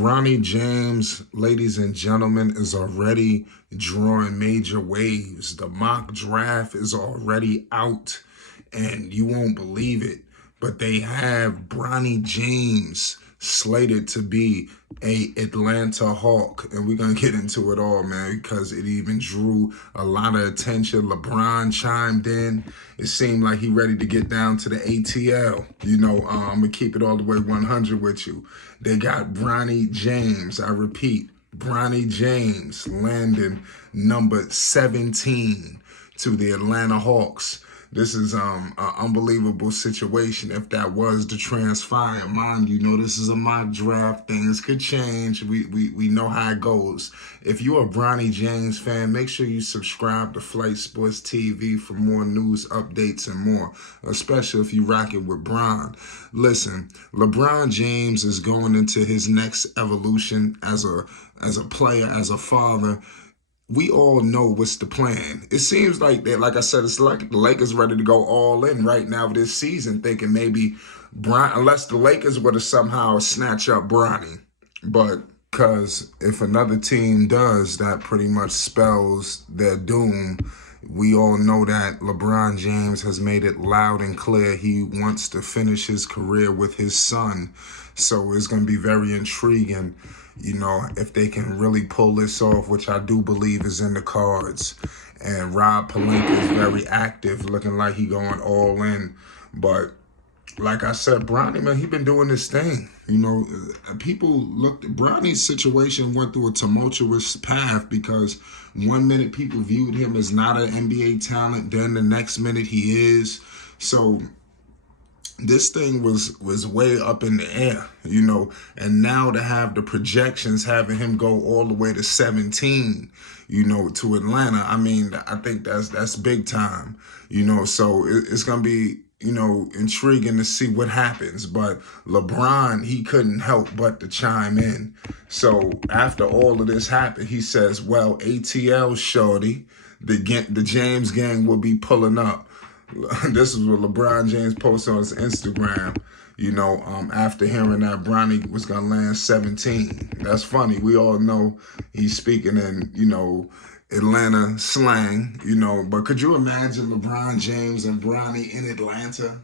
Bronny James, ladies and gentlemen, is already drawing major waves. The mock draft is already out, and you won't believe it, but they have Bronny James slated to be a Atlanta Hawk, and we're going to get into it all, man, because it even drew a lot of attention. LeBron chimed in. It seemed like he ready to get down to the ATL. I'm going to keep it all the way 100 with you. They got Bronny James. I repeat, Bronny James landing number 17 to the Atlanta Hawks. This is an unbelievable situation if that was to transpire. Mind you, this is a mock draft. Things could change. We know how it goes. If you're a Bronny James fan, make sure you subscribe to Flight Sports TV for more news, updates, and more, especially if you rock it with Bron. Listen, LeBron James is going into his next evolution as a player, as a father. We all know what's the plan. It seems like that, like I said, it's like the Lakers ready to go all in right now this season, thinking maybe unless the Lakers were to somehow snatch up Bronny. But because if another team does, that pretty much spells their doom. We all know that LeBron James has made it loud and clear he wants to finish his career with his son. So it's going to be very intriguing, if they can really pull this off, which I do believe is in the cards. And Rob Pelinka is very active, looking like he going all in. But like I said, Bronny, man, he been doing this thing. People looked at Bronny's situation, went through a tumultuous path because 1 minute people viewed him as not an NBA talent, then the next minute he is. So this thing was way up in the air, and now to have the projections having him go all the way to 17, to Atlanta, I think that's big time, so it's going to be, intriguing to see what happens. But LeBron, he couldn't help but to chime in. So after all of this happened, he says, well, ATL shorty, the James gang will be pulling up. This is what LeBron James posted on his Instagram, after hearing that Bronny was going to land 17. That's funny. We all know he's speaking in, Atlanta slang, but could you imagine LeBron James and Bronny in Atlanta?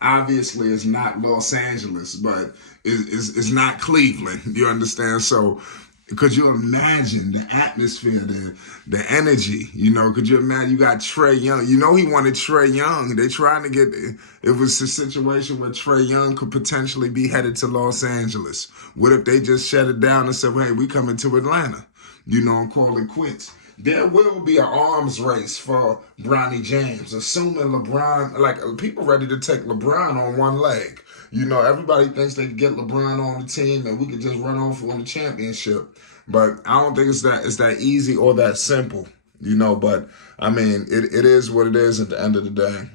Obviously it's not Los Angeles, but it's not Cleveland. You understand? So could you imagine the atmosphere, the energy? Could you imagine? You got Trae Young. He wanted Trae Young. They trying to get. It was a situation where Trae Young could potentially be headed to Los Angeles. What if they just shut it down and said, "Hey, we coming to Atlanta," and call it quits? There will be an arms race for Bronny James, assuming LeBron, like people ready to take LeBron on one leg. Everybody thinks they can get LeBron on the team and we could just run off on the championship. But I don't think it's that easy or that simple, But, it is what it is at the end of the day.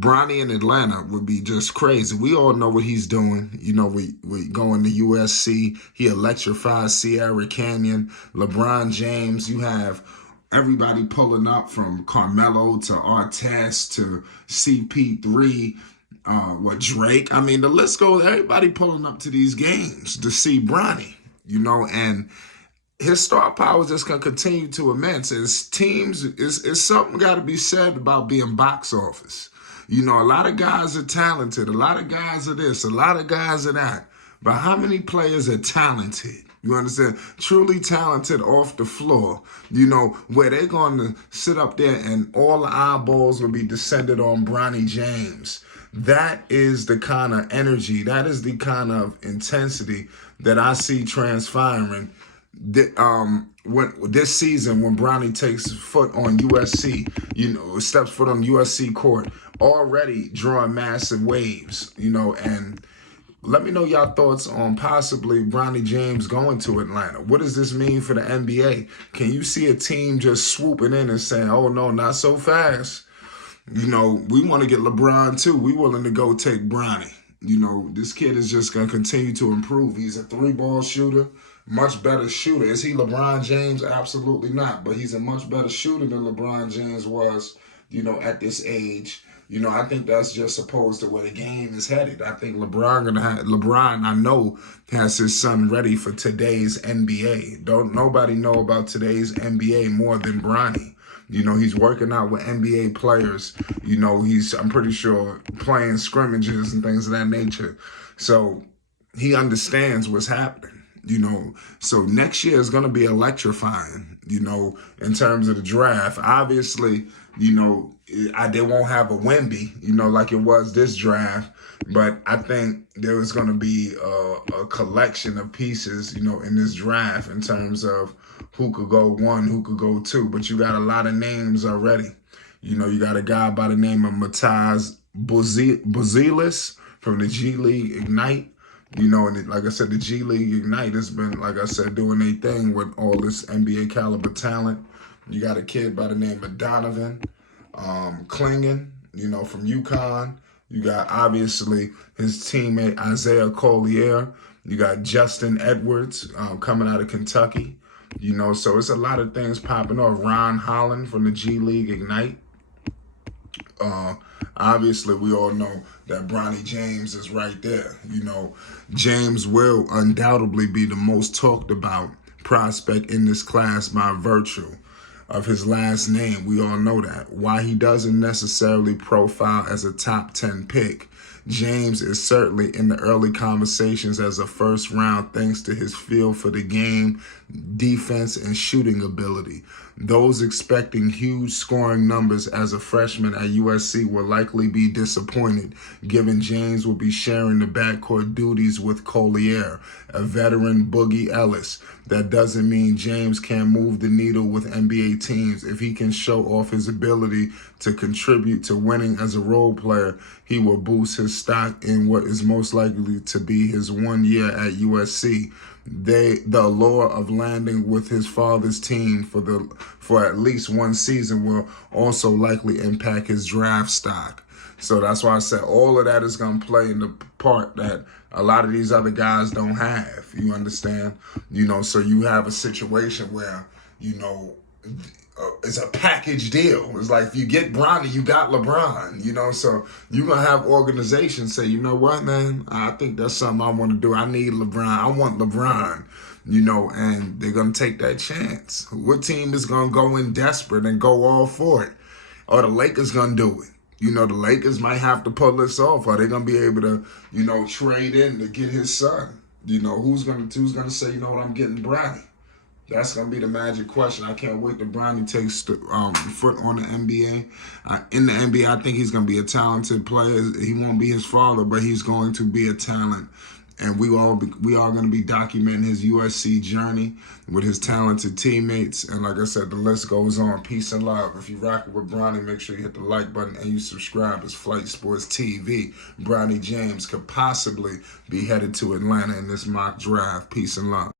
Bronny in Atlanta would be just crazy. We all know what he's doing. We going to USC. He electrifies Sierra Canyon. LeBron James, you have everybody pulling up from Carmelo to Artest to CP3, Drake. The list goes, everybody pulling up to these games to see Bronny, and his star power is just going to continue to immense. As teams, is something got to be said about being box office. A lot of guys are talented. A lot of guys are this. A lot of guys are that. But how many players are talented? You understand? Truly talented off the floor, where they're going to sit up there and all the eyeballs will be descended on Bronny James. That is the kind of energy, that is the kind of intensity that I see transpiring this season when Bronny takes foot on USC, steps foot on USC court, already drawing massive waves, and let me know your thoughts on possibly Bronny James going to Atlanta. What does this mean for the NBA? Can you see a team just swooping in and saying, oh, no, not so fast? We want to get LeBron, too. We willing to go take Bronny. This kid is just going to continue to improve. He's a three-ball shooter, much better shooter. Is he LeBron James? Absolutely not. But he's a much better shooter than LeBron James was, at this age. I think that's just opposed to where the game is headed. I think LeBron, I know, has his son ready for today's NBA. Don't nobody know about today's NBA more than Bronny. He's working out with NBA players. I'm pretty sure playing scrimmages and things of that nature. So he understands what's happening. So next year is going to be electrifying, in terms of the draft. Obviously, they won't have a Wemby, like it was this draft. But I think there is going to be a collection of pieces, in this draft in terms of who could go one, who could go two. But you got a lot of names already. You got a guy by the name of Mataz Buzelis from the G League Ignite. And like I said, the G League Ignite has been, like I said, doing their thing with all this NBA caliber talent. You got a kid by the name of Donovan Clingan, from UConn. You got, obviously, his teammate Isaiah Collier. You got Justin Edwards coming out of Kentucky. So it's a lot of things popping off. Ron Holland from the G League Ignite. Obviously, we all know that Bronny James is right there. James will undoubtedly be the most talked about prospect in this class by virtue of his last name. We all know that. Why he doesn't necessarily profile as a top 10 pick, James is certainly in the early conversations as a first round thanks to his feel for the game, defense, and shooting ability. Those expecting huge scoring numbers as a freshman at USC will likely be disappointed, given James will be sharing the backcourt duties with Collier, a veteran Boogie Ellis. That doesn't mean James can't move the needle with NBA teams. If he can show off his ability to contribute to winning as a role player, he will boost his stock in what is most likely to be his 1 year at USC. The allure of landing with his father's team for at least one season will also likely impact his draft stock. So that's why I said all of that is going to play in the part that a lot of these other guys don't have. You understand? So you have a situation where, it's a package deal. It's like if you get Bronny, you got LeBron, so you're going to have organizations say, you know what, man, I think that's something I want to do. I need LeBron. I want LeBron, and they're going to take that chance. What team is going to go in desperate and go all for it? Or the Lakers going to do it? The Lakers might have to pull this off. Are they going to be able to, trade in to get his son? Who's going to say, you know what, I'm getting Bronny? That's going to be the magic question. I can't wait till Bronny takes the foot on the NBA. In the NBA, I think he's going to be a talented player. He won't be his father, but he's going to be a talent. And we are going to be documenting his USC journey with his talented teammates. And like I said, the list goes on. Peace and love. If you rock it with Bronny, make sure you hit the like button and you subscribe. It's Flight Sports TV. Bronny James could possibly be headed to Atlanta in this mock draft. Peace and love.